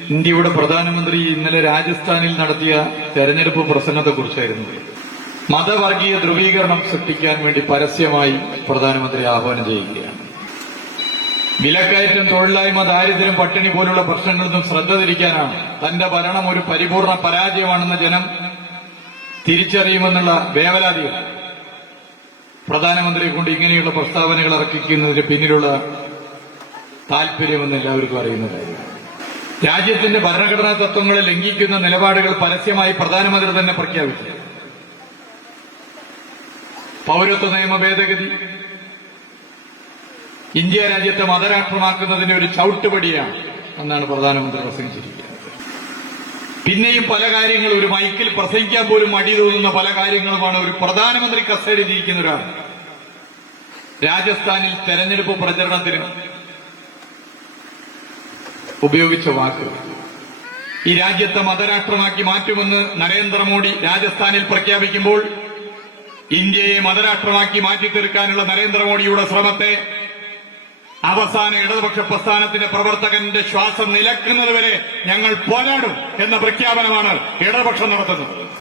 ഇന്ത്യയുടെ പ്രധാനമന്ത്രി ഇന്നലെ രാജസ്ഥാനിൽ നടത്തിയ തെരഞ്ഞെടുപ്പ് പ്രസംഗത്തെക്കുറിച്ചായിരുന്നു. മതവർഗീയ ധ്രുവീകരണം സൃഷ്ടിക്കാൻ വേണ്ടി പരസ്യമായി പ്രധാനമന്ത്രി ആഹ്വാനം ചെയ്യുകയാണ്. വിലക്കയറ്റം, തൊഴിലില്ലായ്മ, ദാരിദ്ര്യം, പട്ടിണി പോലുള്ള പ്രശ്നങ്ങളിൽ നിന്നും ശ്രദ്ധ തിരിക്കാനാണ്. തന്റെ ഭരണം ഒരു പരിപൂർണ പരാജയമാണെന്ന് ജനം തിരിച്ചറിയുമെന്നുള്ള വേവലാതിയാണ് പ്രധാനമന്ത്രിയെ കൊണ്ട് ഇങ്ങനെയുള്ള പ്രസ്താവനകൾ ഇറക്കിക്കുന്നതിന് പിന്നിലുള്ള താൽപര്യമെന്ന് എല്ലാവർക്കും അറിയുന്ന കാര്യമാണ്. രാജ്യത്തിന്റെ ഭരണഘടനാ തത്വങ്ങളെ ലംഘിക്കുന്ന നിലപാടുകൾ പരസ്യമായി പ്രധാനമന്ത്രി തന്നെ പ്രഖ്യാപിച്ചു. പൌരത്വ നിയമ ഭേദഗതി ഇന്ത്യ രാജ്യത്തെ മതരാഷ്ട്രമാക്കുന്നതിന് ഒരു ചവിട്ടുപടിയാണ് എന്നാണ് പ്രധാനമന്ത്രി പ്രസംഗിച്ചിരിക്കുന്നത്. പിന്നെയും പല കാര്യങ്ങൾ, ഒരു മൈക്കിൽ പ്രസംഗിക്കാൻ പോലും മടി തോന്നുന്ന പല കാര്യങ്ങളുമാണ് ഒരു പ്രധാനമന്ത്രി കസ്റ്റഡിയിൽ ഇരിക്കുന്ന ഒരാൾ രാജസ്ഥാനിൽ തെരഞ്ഞെടുപ്പ് പ്രചരണത്തിന് ഉപയോഗിച്ച വാക്ക്. ഈ രാജ്യത്തെ മതരാഷ്ട്രമാക്കി മാറ്റുമെന്ന് നരേന്ദ്രമോദി രാജസ്ഥാനിൽ പ്രഖ്യാപിക്കുമ്പോൾ ഇന്ത്യയെ മതരാഷ്ട്രമാക്കി മാറ്റിത്തീർക്കാനുള്ള നരേന്ദ്രമോദിയുടെ ശ്രമത്തെ അവസാന ഇടതുപക്ഷ പ്രസ്ഥാനത്തിന്റെ പ്രവർത്തകന്റെ ശ്വാസം നിലക്കുന്നതുവരെ ഞങ്ങൾ പോരാടും എന്ന പ്രഖ്യാപനമാണ് ഇടതുപക്ഷം നടത്തുന്നത്.